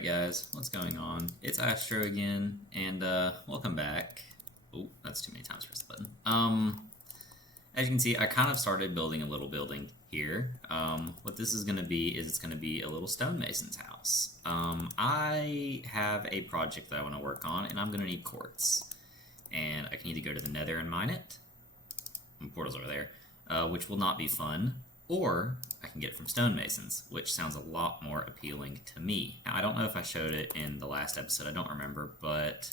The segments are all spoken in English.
Alright guys, what's going on? It's Astro again, and welcome back. Oh, that's too many times press the button. As you can see, I kind of started building a little building here. What this is going to be is it's going to be a little stonemason's house. I have a project that I want to work on, and I'm going to need quartz. And I can either go to the nether and mine it. Portal's over there, which will not be fun. Or I can get it from stonemasons, which sounds a lot more appealing to me. Now, I don't know if I showed it in the last episode, I don't remember, but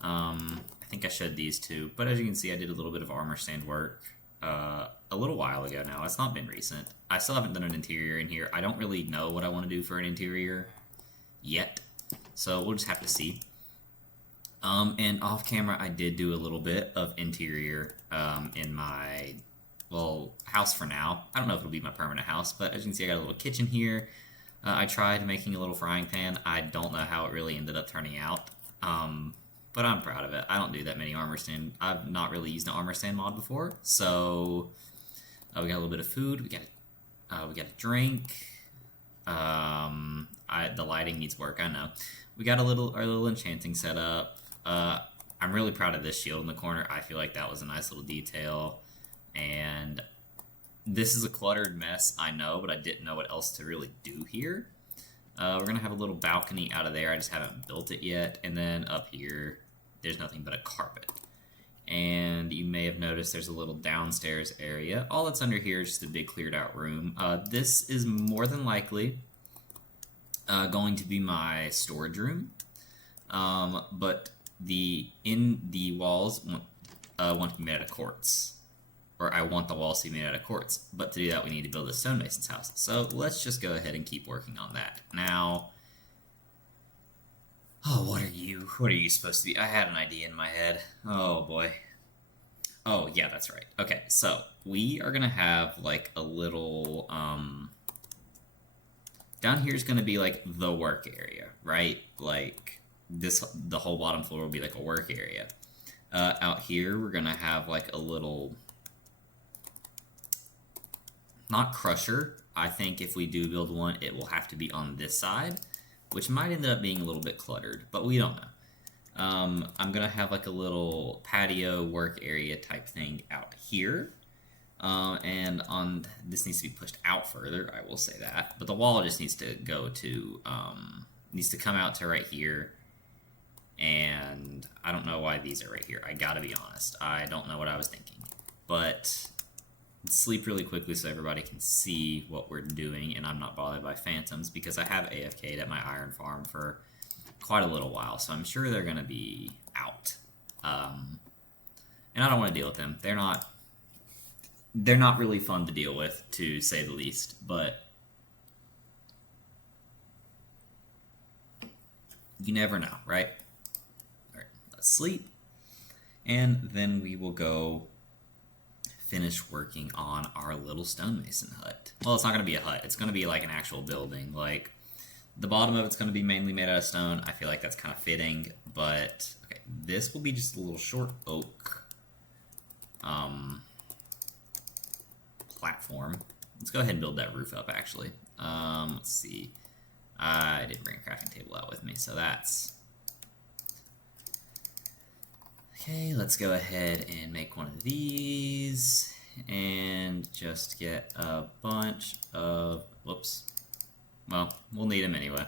I think I showed these two. But as you can see, I did a little bit of armor stand work a little while ago now. It's not been recent. I still haven't done an interior in here. I don't really know what I want to do for an interior yet, so we'll just have to see. And off camera, I did do a little bit of interior in my house for now. I don't know if it'll be my permanent house, but as you can see, I got a little kitchen here. I tried making a little frying pan. I don't know how it really ended up turning out, but I'm proud of it. I don't do that many armor stand. I've not really used an armor stand mod before, so we got a little bit of food. We got a drink. The lighting needs work. I know. We got our little enchanting setup. I'm really proud of this shield in the corner. I feel like that was a nice little detail. And this is a cluttered mess, I know, but I didn't know what else to really do here. We're going to have a little balcony out of there. I just haven't built it yet. And then up here, there's nothing but a carpet. And you may have noticed there's a little downstairs area. All that's under here is just a big cleared out room. This is more than likely going to be my storage room. But in the walls want to be made out of quartz. Or I want the walls to be made out of quartz. But to do that, we need to build a stonemason's house. So let's just go ahead and keep working on that. Now, what are you? What are you supposed to be? I had an idea in my head. Oh boy. Oh yeah, that's right. Okay, so we are gonna have like a little down here is gonna be like the work area, right? Like the whole bottom floor will be like a work area. Out here, we're gonna have like a little. Not crusher. I think if we do build one, it will have to be on this side, which might end up being a little bit cluttered, but we don't know. I'm going to have like a little patio work area type thing out here. And this needs to be pushed out further, I will say that. But the wall just needs to go to, needs to come out to right here. And I don't know why these are right here. I gotta be honest. I don't know what I was thinking. But sleep really quickly so everybody can see what we're doing and I'm not bothered by phantoms because I have AFK'd at my iron farm for quite a little while, so I'm sure they're gonna be out. And I don't want to deal with them. They're not really fun to deal with, to say the least, but you never know, right? Alright, let's sleep. And then we will go finish working on our little stonemason hut. Well, it's not going to be a hut. It's going to be like an actual building. Like, the bottom of it's going to be mainly made out of stone. I feel like that's kind of fitting, but okay, this will be just a little short oak platform. Let's go ahead and build that roof up, actually. Let's see. I didn't bring a crafting table out with me, so that's... Okay, let's go ahead and make one of these and just get a bunch of, whoops, well, we'll need them anyway.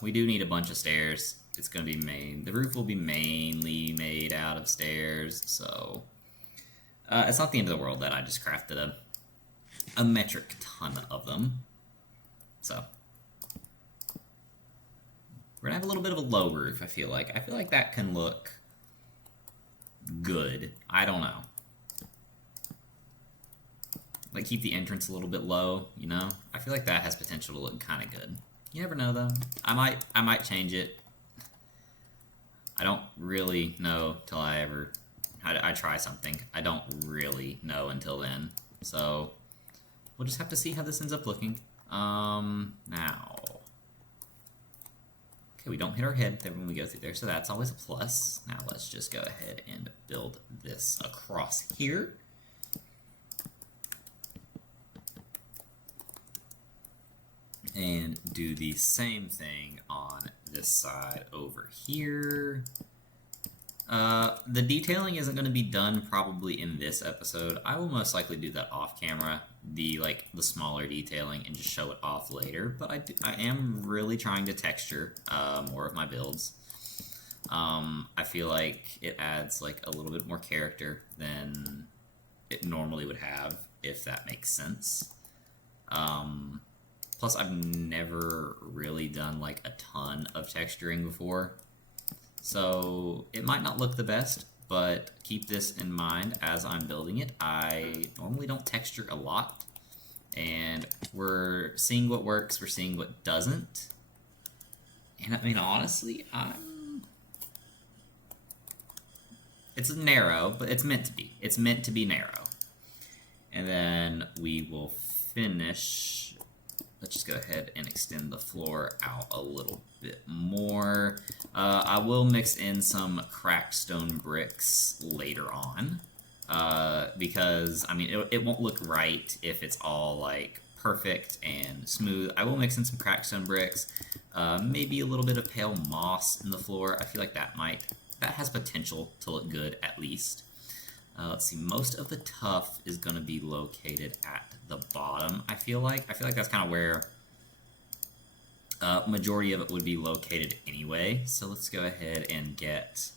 We do need a bunch of stairs. It's going to be the roof will be mainly made out of stairs, so it's not the end of the world that I just crafted a metric ton of them. So we're gonna have a little bit of a low roof, I feel like. I feel like that can look good. I don't know. Like, keep the entrance a little bit low, you know? I feel like that has potential to look kind of good. You never know, though. I might change it. I don't really know till I try something. I don't really know until then. So, we'll just have to see how this ends up looking. Now... Okay, we don't hit our head when we go through there, so that's always a plus. Now let's just go ahead and build this across here. And do the same thing on this side over here. The detailing isn't going to be done probably in this episode. I will most likely do that off camera, the smaller detailing, and just show it off later. But I am really trying to texture more of my builds. I feel like it adds like a little bit more character than it normally would have, if that makes sense. Plus, I've never really done like a ton of texturing before, so it might not look the best, but keep this in mind as I'm building it. I normally don't texture a lot, and we're seeing what works, we're seeing what doesn't. And I mean, honestly, it's narrow, but it's meant to be. It's meant to be narrow. And then we will finish. Let's just go ahead and extend the floor out a little bit more. I will mix in some cracked stone bricks later on, because, I mean, it won't look right if it's all, like, perfect and smooth. I will mix in some cracked stone bricks, maybe a little bit of pale moss in the floor. I feel like that has potential to look good, at least. Let's see, most of the tuff is going to be located at the bottom, I feel like. I feel like that's kind of where majority of it would be located anyway. So let's go ahead and get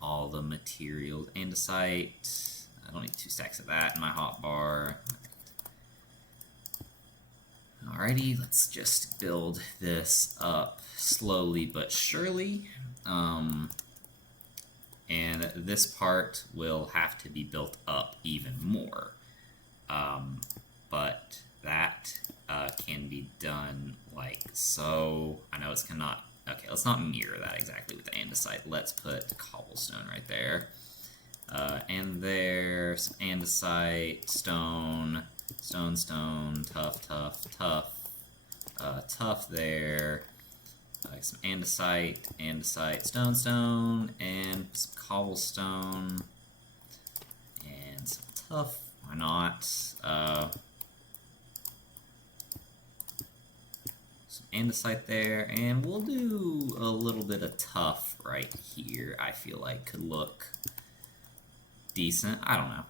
all the materials. Andesite. I don't need 2 stacks of that in my hotbar. Alrighty, let's just build this up slowly but surely. And this part will have to be built up even more. But that can be done like so. I know it's cannot. Okay, let's not mirror that exactly with the andesite. Let's put cobblestone right there. And there's andesite, stone, tough, tough there. Some andesite, stone, and some cobblestone, and some tough. Why not? Some andesite there, and we'll do a little bit of tough right here. I feel like could look decent. I don't know.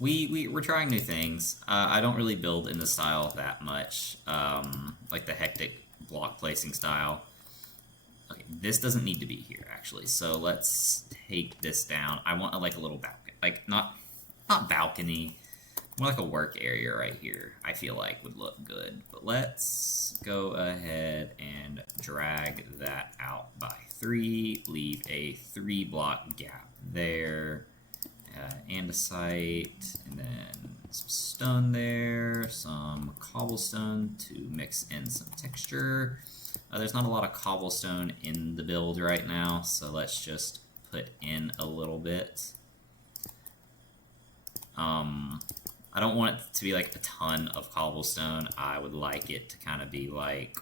We're trying new things. I don't really build in the style that much, like the hectic block placing style. Okay, this doesn't need to be here, actually, so let's take this down. I want like a little balcony, like not balcony, more like a work area right here, I feel like would look good. But let's go ahead and drag that out by 3, leave a 3-block gap there, andesite, and then some stone there, some cobblestone to mix in some texture. There's not a lot of cobblestone in the build right now, so let's just put in a little bit. I don't want it to be like a ton of cobblestone. I would like it to kind of be like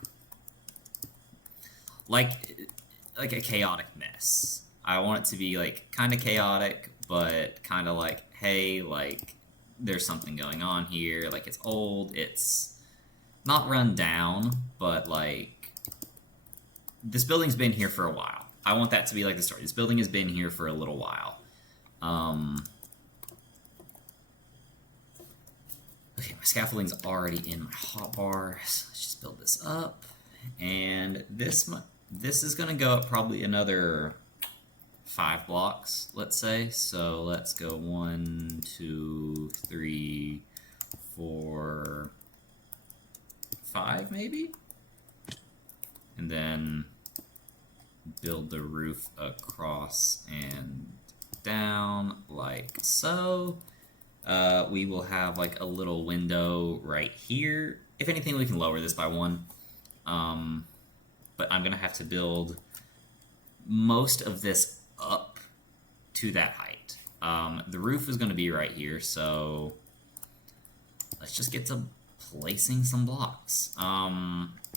a chaotic mess. I want it to be like kind of chaotic, but kind of like, hey, like there's something going on here. Like it's old, it's not run down, but like this building's been here for a while. I want that to be like the story. This building has been here for a little while. Okay, my scaffolding's already in my hotbar, so let's just build this up. And this is gonna go up probably another 5 blocks, let's say. So let's go 1, 2, 3, 4, 5 maybe? And then build the roof across and down like so. We will have like a little window right here. If anything, we can lower this by 1. But I'm gonna have to build most of this up to that height. The roof is gonna be right here, so let's just get to placing some blocks.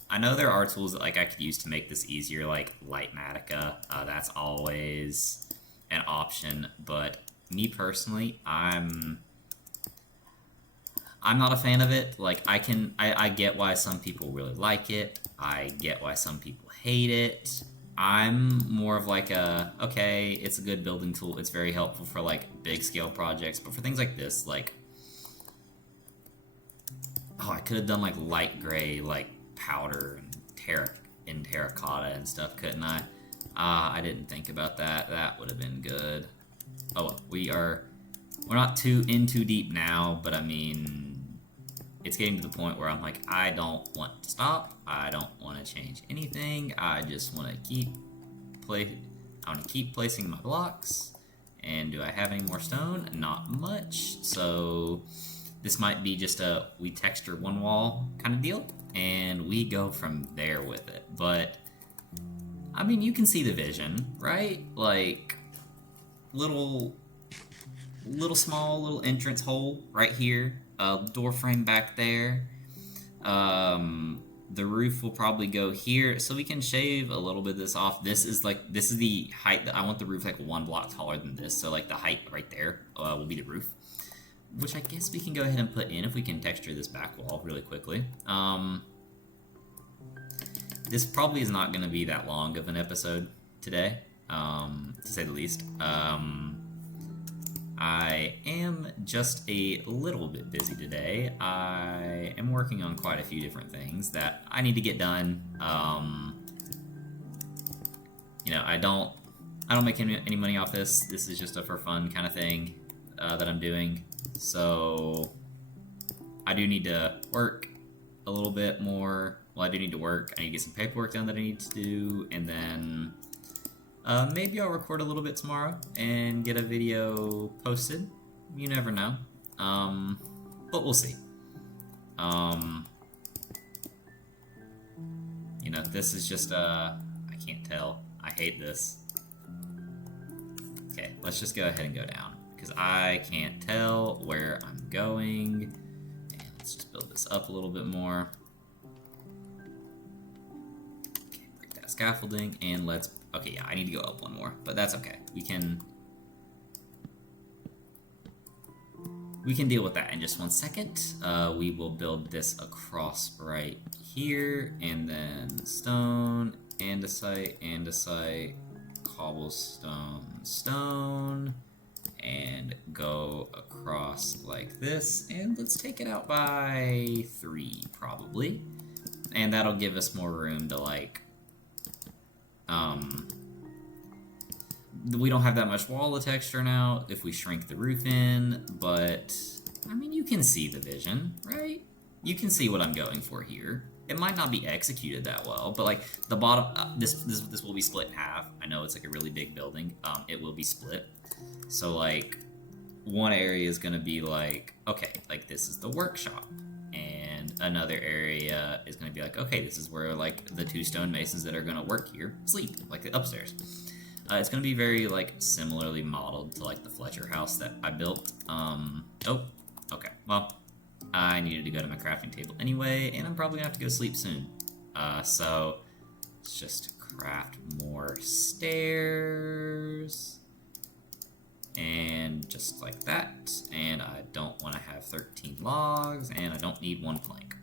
I know there are tools that like I could use to make this easier, like Lightmatica. That's always an option, but me personally, I'm I'm not a fan of it. Like, I get why some people really like it. I get why some people hate it. I'm more of like okay, it's a good building tool. It's very helpful for like big scale projects, but for things like this, like, oh, I could have done like light gray, like powder and terracotta and stuff, couldn't I? I didn't think about that. That would have been good. Oh, well, we're not too deep now, but I mean, it's getting to the point where I'm like, I don't want to stop. I don't want to change anything. I just want to keep placing my blocks. And do I have any more stone? Not much. So this might be just a we texture one wall kind of deal, and we go from there with it. But I mean, you can see the vision, right? Like, little small little entrance hole right here, door frame back there. The roof will probably go here, so we can shave a little bit of this off. This is the height that I want the roof like one block taller than this, so like the height right there will be the roof, which I guess we can go ahead and put in if we can texture this back wall really quickly. This probably is not going to be that long of an episode today, to say the least. I am just a little bit busy today. I am working on quite a few different things that I need to get done. You know, I don't make any money off this. This is just a for fun kind of thing that I'm doing. So I do need to work a little bit more. Well, I do need to work. I need to get some paperwork done that I need to do, and then maybe I'll record a little bit tomorrow and get a video posted. You never know. But we'll see. You know, this is just, I can't tell. I hate this. Okay, let's just go ahead and go down, because I can't tell where I'm going. And let's just build this up a little bit more. Okay, break that scaffolding, and let's... Okay, yeah, I need to go up one more, but that's okay. We can deal with that in just 1 second. We will build this across right here, and then stone, andesite, cobblestone, stone, and go across like this, and let's take it out by 3, probably. And that'll give us more room to, like, we don't have that much wall of texture now if we shrink the roof in, but I mean, you can see the vision, right? You can see what I'm going for here. It might not be executed that well, but like the bottom, this will be split in half. I know it's like a really big building. It will be split. So like one area is gonna be like, okay, like this is the workshop, and another area is gonna be like, okay, this is where like the 2 stonemasons that are gonna work here sleep, like the upstairs. It's gonna be very like similarly modeled to like the Fletcher house that I built. Oh, okay. Well, I needed to go to my crafting table anyway, and I'm probably gonna have to go sleep soon. So let's just craft more stairs, and just like that. And I don't want to have 13 logs, and I don't need 1 plank.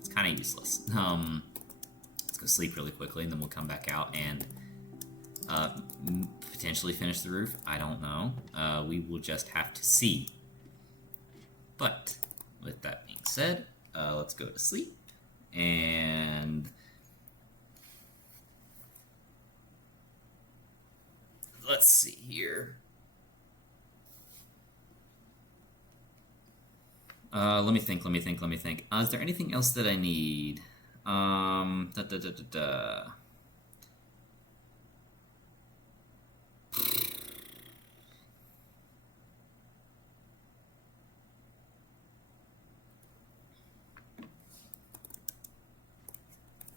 It's kind of useless. Let's go sleep really quickly, and then we'll come back out and potentially finish the roof. I don't know. We will just have to see. But with that being said, let's go to sleep, and let's see here. Let me think. Is there anything else that I need?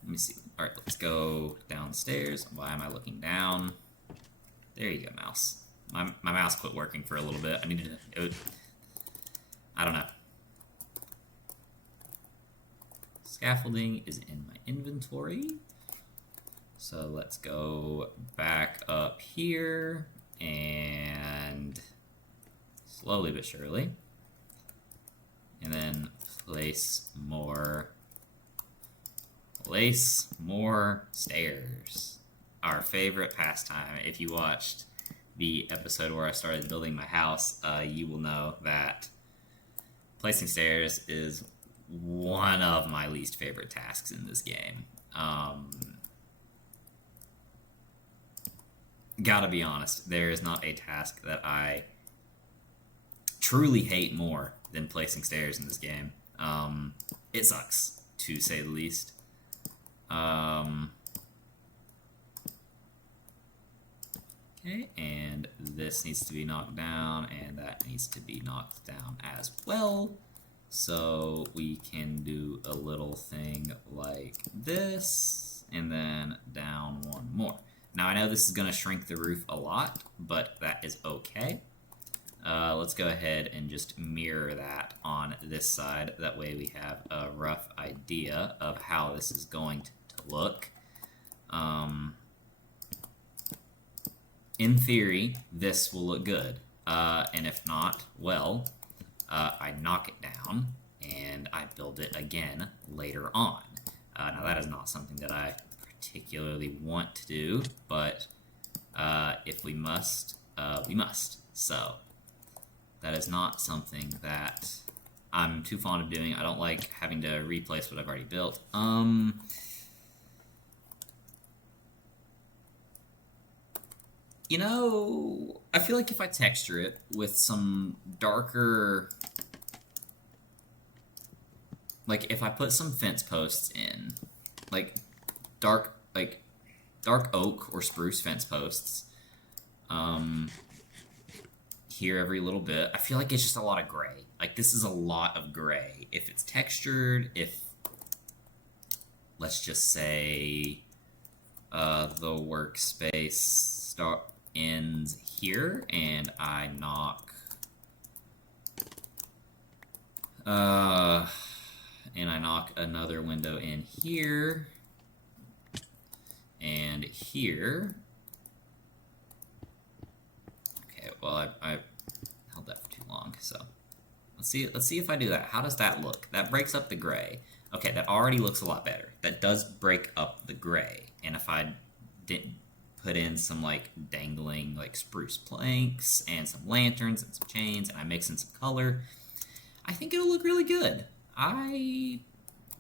Let me see. All right, let's go downstairs. Why am I looking down? There you go, mouse. My mouse quit working for a little bit. I needed to... I don't know. Scaffolding is in my inventory. So let's go back up here and slowly but surely. And then place more stairs. Our favorite pastime. If you watched the episode where I started building my house, you will know that placing stairs is one of my least favorite tasks in this game. Gotta be honest, there is not a task that I truly hate more than placing stairs in this game. It sucks, to say the least. Okay, and this needs to be knocked down, and that needs to be knocked down as well. So we can do a little thing like this, and then down one more. Now I know this is going to shrink the roof a lot, but that is okay. Let's go ahead and just mirror that on this side. That way we have a rough idea of how this is going to look. In theory, this will look good. And if not, well, I knock it down and I build it again later on. Now that is not something that I particularly want to do, but if we must, we must. So that is not something that I'm too fond of doing. I don't like having to replace what I've already built. You know, I feel like if I texture it with some darker, like if I put some fence posts in, like dark oak or spruce fence posts, here every little bit, I feel like it's just a lot of gray. Like this is a lot of gray. If it's textured, if, let's just say, the workspace ends here, and I knock another window in here and here. Okay, well I held that for too long, so let's see if I do that. How does that look? That breaks up the gray. Okay, that already looks a lot better. That does break up the gray, and if I didn't put in some like dangling like spruce planks and some lanterns and some chains, and I mix in some color, I think it'll look really good.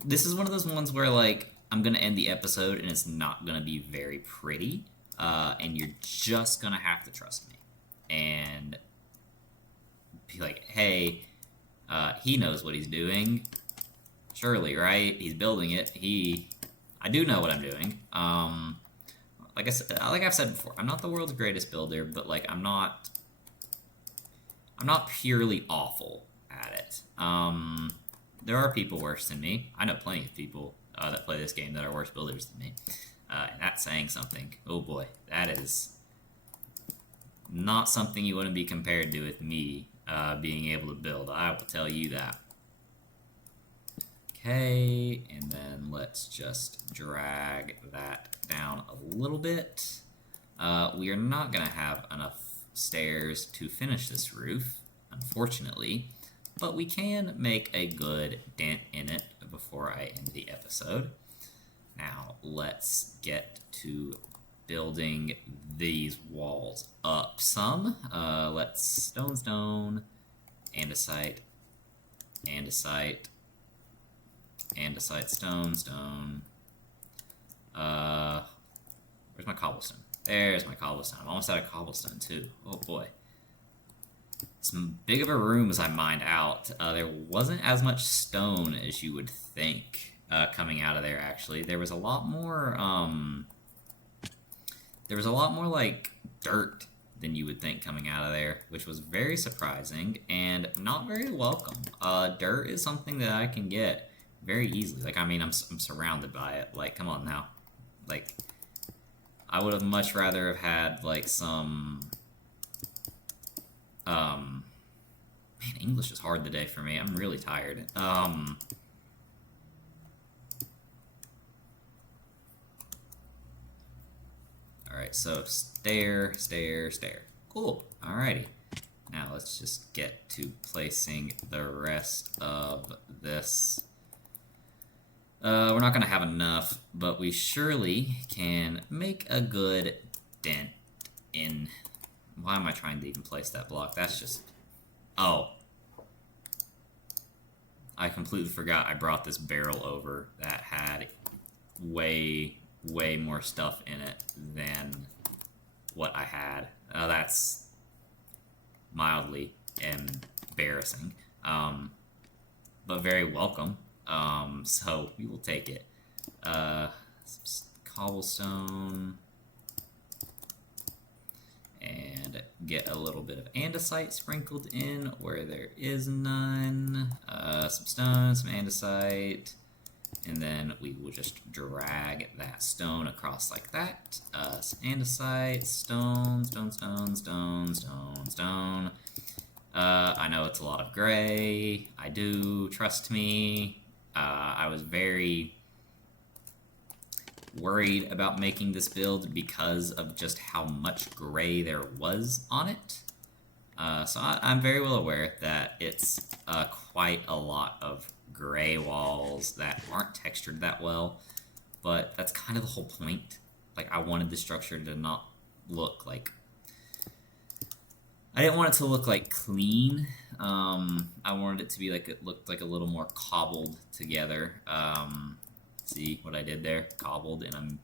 This is one of those ones where like I'm gonna end the episode and it's not gonna be very pretty, and you're just gonna have to trust me and be like, hey, he knows what he's doing, surely, right? He's building it. I do know what I'm doing. Like I've said before, I'm not the world's greatest builder, but like I'm not purely awful at it. There are people worse than me. I know plenty of people that play this game that are worse builders than me, and that's saying something. Oh boy, that is not something you want to be compared to with me being able to build. I will tell you that. Okay, and then let's just drag that down a little bit. We are not going to have enough stairs to finish this roof, unfortunately, but we can make a good dent in it before I end the episode. Now, let's get to building these walls up some. Let's stone, andesite, stone. Where's my cobblestone? There's my cobblestone. I'm almost out of cobblestone too. Oh boy. As big of a room as I mined out, there wasn't as much stone as you would think coming out of there. Actually, there was a lot more. Like dirt than you would think coming out of there, which was very surprising and not very welcome. Dirt is something that I can get very easily. Like, I mean, I'm surrounded by it. Like, come on now. Like, I would have much rather have had, like, some... Man, English is hard today for me. I'm really tired. Alright, so stair. Cool. Alrighty. Now let's just get to placing the rest of this. We're not going to have enough, but we surely can make a good dent in... Why am I trying to even place that block? That's just... Oh. I completely forgot I brought this barrel over that had way more stuff in it than what I had. That's mildly embarrassing, but very welcome. So we will take it. Some cobblestone, and get a little bit of andesite sprinkled in where there is none. Some stone, some andesite, and then we will just drag that stone across like that. Some andesite, stone. I know it's a lot of gray. I do, trust me. I was very worried about making this build because of just how much gray there was on it. So I'm very well aware that it's quite a lot of gray walls that aren't textured that well, but that's kind of the whole point. Like, I wanted the structure to not look like... I didn't want it to look like clean. I wanted it to be like it looked like a little more cobbled together. See what I did there? Cobbled, and I'm,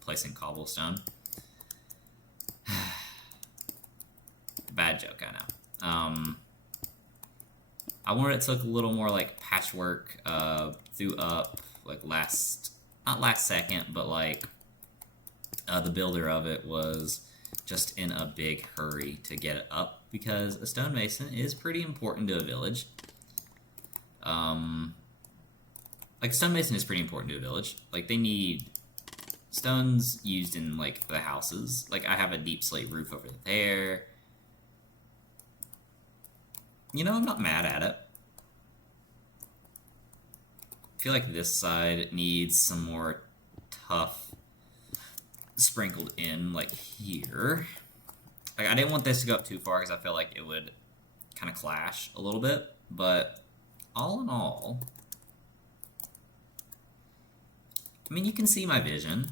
placing cobblestone. Bad joke, I know. I wanted it to look a little more like patchwork, through up, like not last second, but like the builder of it was just in a big hurry to get it up because a stonemason is pretty important to a village. Like, stonemason is pretty important to a village. Like, they need stones used in, like, the houses. Like, I have a deep slate roof over there. I'm not mad at it. I feel like this side needs some more tough sprinkled in, like, here. Like, I didn't want this to go up too far because I felt like it would kind of clash a little bit. But all in all... I mean, you can see my vision,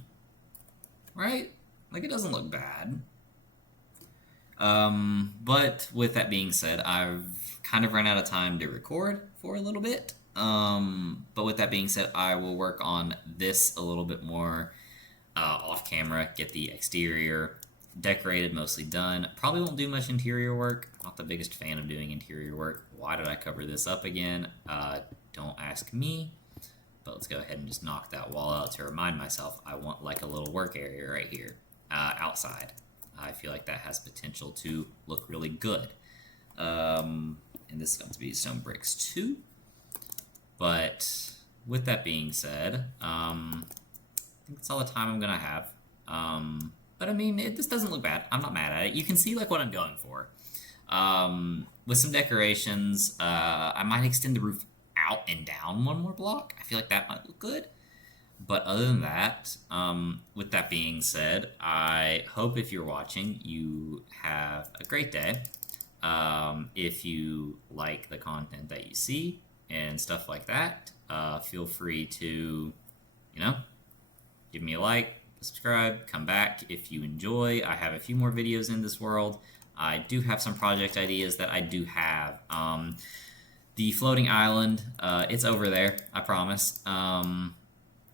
right? Like, it doesn't look bad. But with that being said, I've kind of run out of time to record for a little bit. But with that being said, I will work on this a little bit more off camera, get the exterior decorated, mostly done. Probably won't do much interior work. Not the biggest fan of doing interior work. Why did I cover this up again? Don't ask me. But let's go ahead and just knock that wall out to remind myself I want like a little work area right here outside. I feel like that has potential to look really good. And this is going to be stone bricks too. But with that being said, I think that's all the time I'm going to have. But I mean, this doesn't look bad. I'm not mad at it. You can see like what I'm going for. With some decorations, I might extend the roof out and down one more block. I feel like that might look good. But other than that, with that being said, I hope if you're watching, you have a great day. If you like the content that you see and stuff like that, feel free to, give me a like, subscribe, come back if you enjoy. I have a few more videos in this world. I do have some project ideas that I do have. The floating island, it's over there, I promise.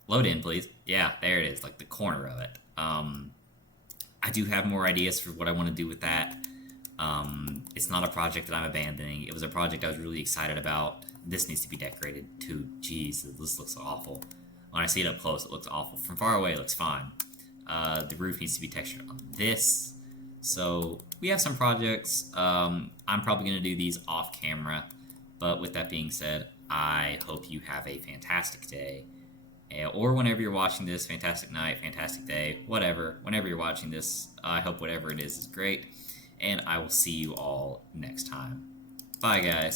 Load in, please. Yeah, there it is, like the corner of it. I do have more ideas for what I want to do with that. It's not a project that I'm abandoning. It was a project I was really excited about. This needs to be decorated too. Jeez, this looks awful. When I see it up close, it looks awful. From far away, it looks fine. The roof needs to be textured on this. So we have some projects. I'm probably going to do these off camera. But with that being said, I hope you have a fantastic day. Or whenever you're watching this, fantastic night, fantastic day, whatever. Whenever you're watching this, I hope whatever it is great. And I will see you all next time. Bye, guys.